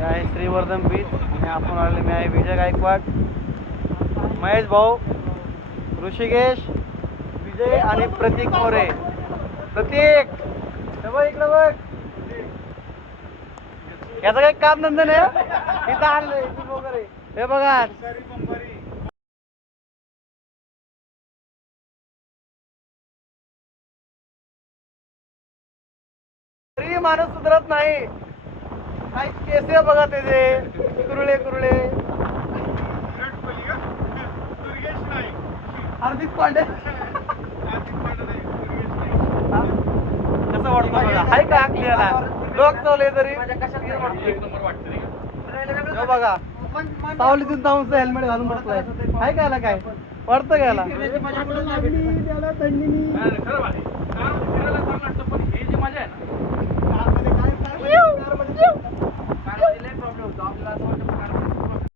हे आहे श्रीवर्धन बीच आणि आपण आले. मी आहे विजय गायकवाड, महेश भाऊ, ऋषिकेश, विजय आणि प्रतीक मोरे. प्रतीक इकडे बघ. याचं काही काम धंदा नाही इथं आणलंय वगैरे. हे बघा तरी माणूस सुधरत नाही. काही केस बघा त्याचे कुरळे कुरळे. हार्दिक पांडे कसं वाटतं बघा. हाय का क्लिअर लोक चालले तरी बघा. सावलीतून जाऊन हेल्मेट घालून बसलाय. हाय का काय वाटतं घ्यायला. पण हे जे मजा आहे ना